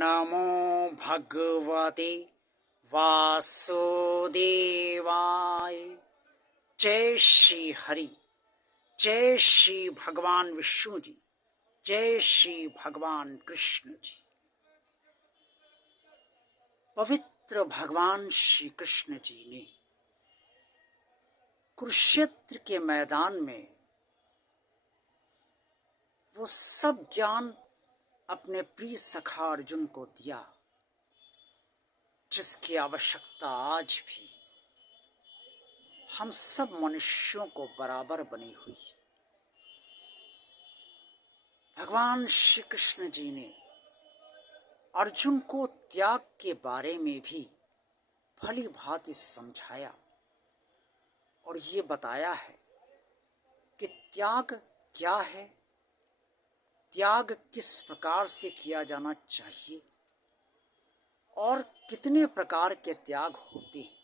नमो भगवते वासुदेवाय। जय श्री हरि, जय श्री भगवान विष्णु जी, जय श्री भगवान कृष्ण जी। पवित्र भगवान श्री कृष्ण जी ने कुरुक्षेत्र के मैदान में वो सब ज्ञान अपने प्रिय सखा अर्जुन को दिया जिसकी आवश्यकता आज भी हम सब मनुष्यों को बराबर बनी हुई है। भगवान श्री कृष्ण जी ने अर्जुन को त्याग के बारे में भी भली भांति समझाया और ये बताया है कि त्याग क्या है, त्याग किस प्रकार से किया जाना चाहिए और कितने प्रकार के त्याग होते हैं।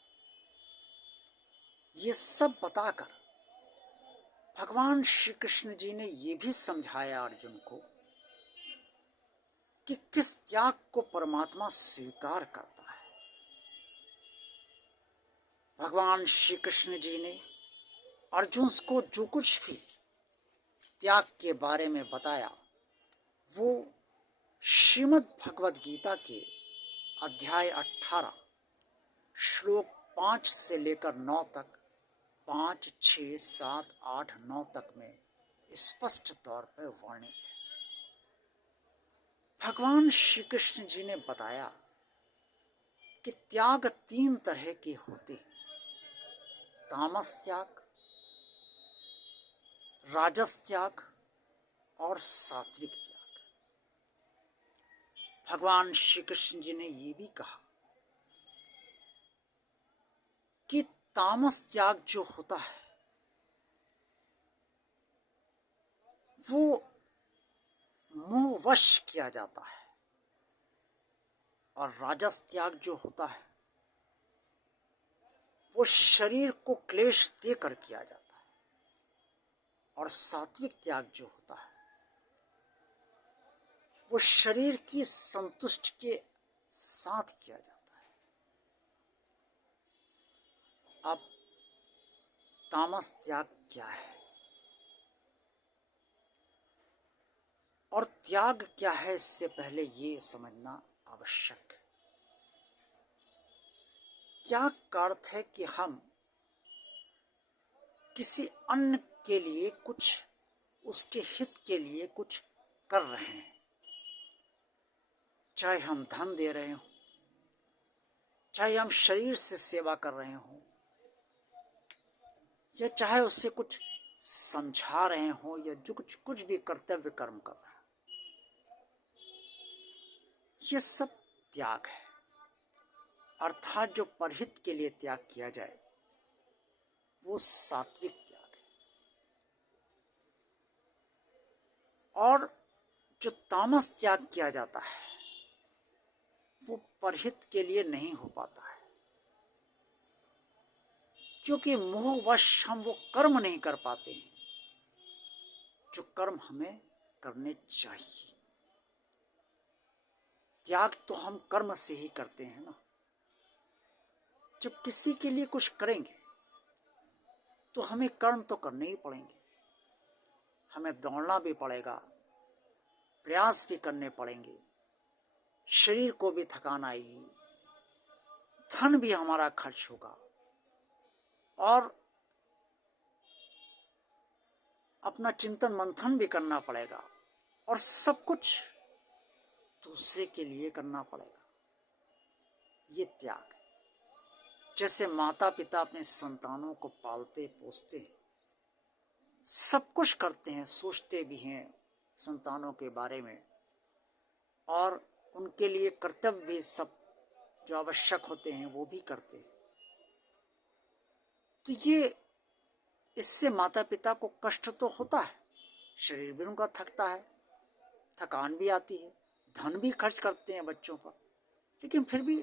ये सब बताकर भगवान श्री कृष्ण जी ने ये भी समझाया अर्जुन को कि किस त्याग को परमात्मा स्वीकार करता है। भगवान श्री कृष्ण जी ने अर्जुन को जो कुछ भी त्याग के बारे में बताया वो श्रीमद् भगवद गीता के अध्याय 18 श्लोक 5 से लेकर 9 तक, 5, 6, 7, 8, 9 तक में स्पष्ट तौर पर वर्णित है। भगवान श्री कृष्ण जी ने बताया कि त्याग 3 तरह के होते हैं: तामस त्याग, राजस त्याग और सात्विक त्याग। भगवान श्री कृष्ण जी ने ये भी कहा कि तामस त्याग जो होता है वो मोहवश किया जाता है और राजस त्याग जो होता है वो शरीर को क्लेश देकर किया जाता है और सात्विक त्याग जो होता है वो शरीर की संतुष्टि के साथ किया जाता है। अब तामस त्याग क्या है और त्याग क्या है, इससे पहले ये समझना आवश्यक है। त्याग का अर्थ है कि हम किसी अन्य के लिए कुछ, उसके हित के लिए कुछ कर रहे हैं, चाहे हम धन दे रहे हों, चाहे हम शरीर से सेवा कर रहे हों, या चाहे उससे कुछ समझा रहे हों, या जो कुछ भी कर्तव्य कर्म कर रहे हैं, ये सब त्याग है। अर्थात जो परहित के लिए त्याग किया जाए वो सात्विक त्याग है। और जो तामस त्याग किया जाता है वो परहित के लिए नहीं हो पाता है, क्योंकि मोहवश हम वो कर्म नहीं कर पाते हैं जो कर्म हमें करने चाहिए। त्याग तो हम कर्म से ही करते हैं ना। जब किसी के लिए कुछ करेंगे तो हमें कर्म तो करने ही पड़ेंगे, हमें दौड़ना भी पड़ेगा, प्रयास भी करने पड़ेंगे, शरीर को भी थकान आएगी, धन भी हमारा खर्च होगा और अपना चिंतन मंथन भी करना पड़ेगा और सब कुछ दूसरे के लिए करना पड़ेगा। ये त्याग। जैसे माता पिता अपने संतानों को पालते पोसते हैं, सब कुछ करते हैं, सोचते भी हैं संतानों के बारे में और उनके लिए कर्तव्य भी सब जो आवश्यक होते हैं वो भी करते हैं। तो ये इससे माता पिता को कष्ट तो होता है, शरीर भी उनका थकता है, थकान भी आती है, धन भी खर्च करते हैं बच्चों पर, लेकिन फिर भी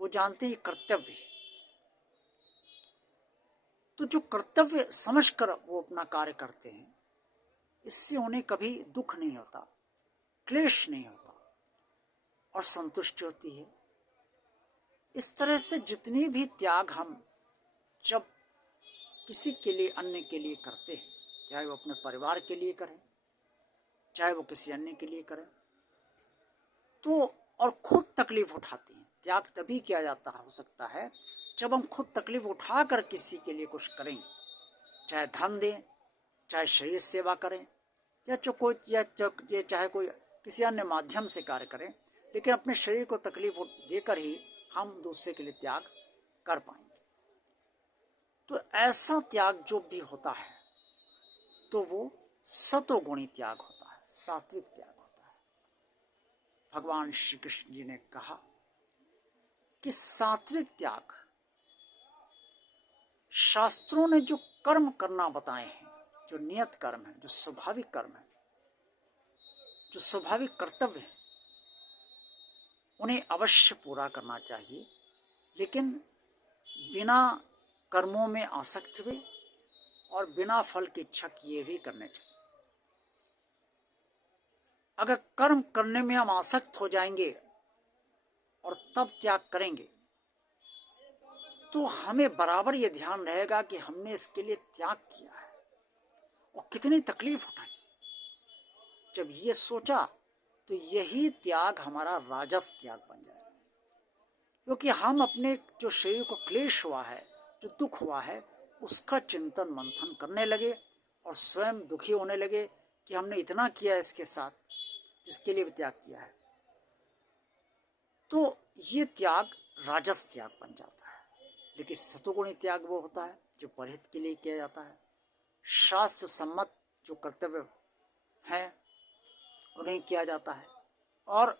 वो जानते हैं कर्तव्य है। तो जो कर्तव्य समझकर वो अपना कार्य करते हैं, इससे उन्हें कभी दुख नहीं होता, क्लेश नहीं होता और संतुष्टि होती है। इस तरह से जितनी भी त्याग हम जब किसी के लिए, अन्य के लिए करते हैं, चाहे वो अपने परिवार के लिए करें, चाहे वो किसी अन्य के लिए करें, तो और खुद तकलीफ उठाते हैं। त्याग तभी किया जाता हो सकता है जब हम खुद तकलीफ उठाकर किसी के लिए कुछ करेंगे, चाहे धन दें, चाहे शरीर सेवा करें, या चाहे कोई किसी अन्य माध्यम से कार्य करें, लेकिन अपने शरीर को तकलीफ देकर ही हम दूसरे के लिए त्याग कर पाएंगे। तो ऐसा त्याग जो भी होता है तो वो सतोगुणी त्याग होता है, सात्विक त्याग होता है। भगवान श्री कृष्ण जी ने कहा कि सात्विक त्याग, शास्त्रों ने जो कर्म करना बताए हैं, जो नियत कर्म है, जो स्वाभाविक कर्म है, जो स्वाभाविक कर्तव्य है, उन्हें अवश्य पूरा करना चाहिए, लेकिन बिना कर्मों में आसक्त हुए और बिना फल की इच्छा किए भी करने चाहिए। अगर कर्म करने में हम आसक्त हो जाएंगे और तब त्याग करेंगे तो हमें बराबर ये ध्यान रहेगा कि हमने इसके लिए त्याग किया है और कितनी तकलीफ उठाई। जब ये सोचा तो यही त्याग हमारा राजस त्याग बन जाएगा, क्योंकि हम अपने जो शरीर को क्लेश हुआ है, जो दुख हुआ है, उसका चिंतन मंथन करने लगे और स्वयं दुखी होने लगे कि हमने इतना किया इसके साथ, इसके लिए भी त्याग किया है। तो ये त्याग राजस त्याग बन जाता है। लेकिन सतोगुणी त्याग वो होता है जो परहित के लिए किया जाता है, शास्त्र सम्मत जो कर्तव्य है उन्हें किया जाता है, और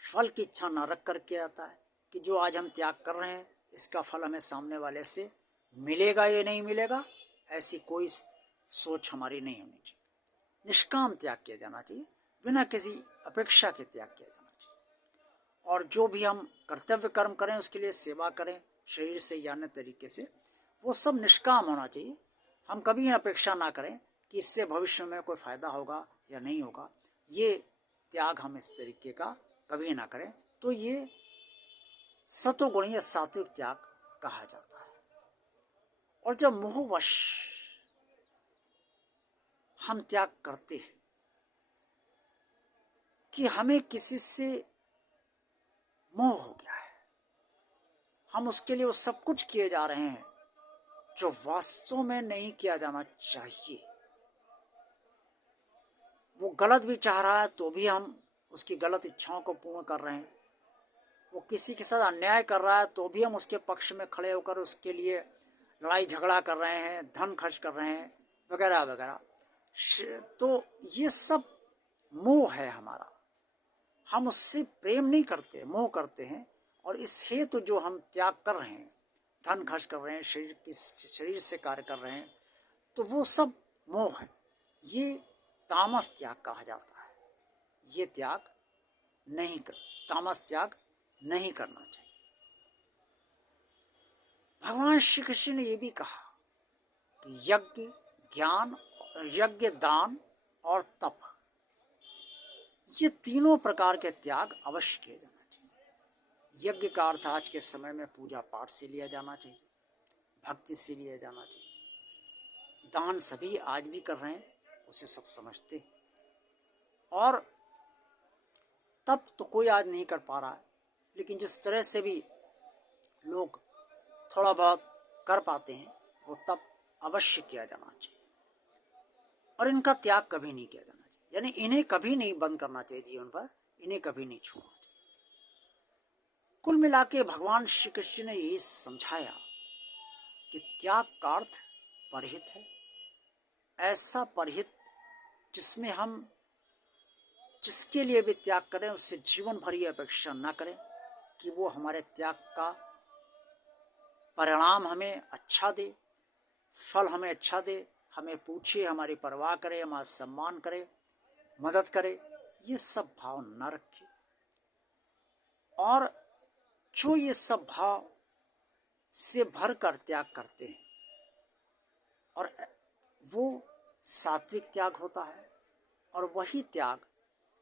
फल की इच्छा न रख कर किया जाता है कि जो आज हम त्याग कर रहे हैं इसका फल हमें सामने वाले से मिलेगा या नहीं मिलेगा, ऐसी कोई सोच हमारी नहीं होनी चाहिए। निष्काम त्याग किया जाना चाहिए, बिना किसी अपेक्षा के त्याग किया जाना चाहिए। और जो भी हम कर्तव्य कर्म करें, उसके लिए सेवा करें शरीर से या अन्य तरीके से, वो सब निष्काम होना चाहिए। हम कभी अपेक्षा ना करें कि इससे भविष्य में कोई फायदा होगा या नहीं होगा। ये त्याग हम इस तरीके का कभी ना करें, तो ये सतोगुणी या सात्विक त्याग कहा जाता है। और जब मोहवश हम त्याग करते हैं कि हमें किसी से मोह हो गया है, हम उसके लिए वो सब कुछ किए जा रहे हैं जो वास्तव में नहीं किया जाना चाहिए, वो गलत भी चाह रहा है तो भी हम उसकी गलत इच्छाओं को पूर्ण कर रहे हैं, वो किसी के साथ अन्याय कर रहा है तो भी हम उसके पक्ष में खड़े होकर उसके लिए लड़ाई झगड़ा कर रहे हैं, धन खर्च कर रहे हैं, वगैरह वगैरह। तो ये सब मोह है हमारा। हम उससे प्रेम नहीं करते, मोह करते हैं, और इस हेतु जो हम त्याग कर रहे हैं, धन खर्च कर रहे हैं, शरीर से कार्य कर रहे हैं, तो वो सब मोह है। ये तामस त्याग कहा जाता है। ये त्याग नहीं कर, तामस त्याग नहीं करना चाहिए। भगवान श्री कृष्ण ने ये भी कहा कि यज्ञ, ज्ञान, यज्ञ, दान और तप, ये तीनों प्रकार के त्याग अवश्य किए जाना चाहिए। यज्ञ का अर्थ आज के समय में पूजा पाठ से लिया जाना चाहिए, भक्ति से लिया जाना चाहिए। दान सभी आज भी कर रहे हैं, उसे सब समझते हैं। और तप तो कोई आज नहीं कर पा रहा है, लेकिन जिस तरह से भी लोग थोड़ा बहुत कर पाते हैं, वो तप अवश्य किया जाना चाहिए। और इनका त्याग कभी नहीं किया जाना चाहिए, यानी इन्हें कभी नहीं बंद करना चाहिए जीवन पर, इन्हें कभी नहीं छोड़ना चाहिए। कुल मिला के भगवान श्री कृष्ण ने यही समझाया कि त्याग का अर्थ परहित है। ऐसा परहित जिसमें हम जिसके लिए भी त्याग करें उससे जीवन भर ये अपेक्षा न करें कि वो हमारे त्याग का परिणाम हमें अच्छा दे, फल हमें अच्छा दे, हमें पूछे, हमारी परवाह करे, हमारा सम्मान करे, मदद करे। ये सब भाव न रखे। और जो ये सब भाव से भर कर त्याग करते हैं, और वो सात्विक त्याग होता है, और वही त्याग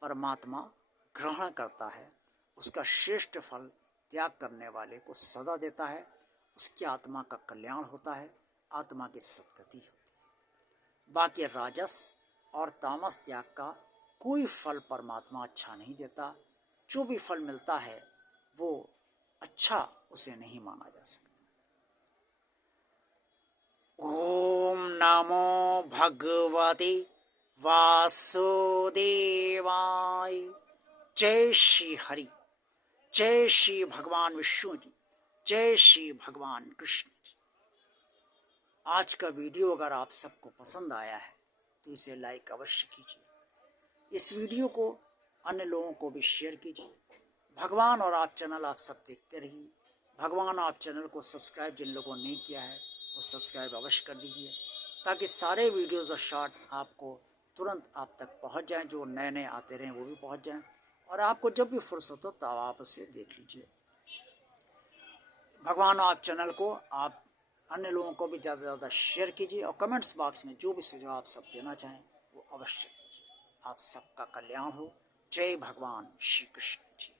परमात्मा ग्रहण करता है उसका श्रेष्ठ फल त्याग करने वाले को सदा देता है। उसकी आत्मा का कल्याण होता है, आत्मा की सद्गति होती है। बाकी राजस और तामस त्याग का कोई फल परमात्मा अच्छा नहीं देता। जो भी फल मिलता है वो अच्छा उसे नहीं माना जा सकता। ओम नमो भगवते वासुदेवाय। जय श्री हरि, जय श्री भगवान विष्णु जी, जय श्री भगवान कृष्ण जी। आज का वीडियो अगर आप सबको पसंद आया है तो इसे लाइक अवश्य कीजिए। इस वीडियो को अन्य लोगों को भी शेयर कीजिए। भगवान और आप चैनल आप सब देखते रहिए। भगवान आप चैनल को सब्सक्राइब जिन लोगों ने नहीं किया है वो सब्सक्राइब अवश्य कर दीजिए, ताकि सारे वीडियोज़ और शॉर्ट आपको तुरंत आप तक पहुंच जाएं। जो नए नए आते रहें वो भी पहुंच जाएं, और आपको जब भी फुर्सत हो तब आप उसे देख लीजिए। भगवान आप चैनल को आप अन्य लोगों को भी ज़्यादा से ज़्यादा शेयर कीजिए, और कमेंट्स बॉक्स में जो भी सुझाव आप सब देना चाहें वो अवश्य दीजिए। आप सबका कल्याण हो। जय भगवान श्री कृष्ण जी।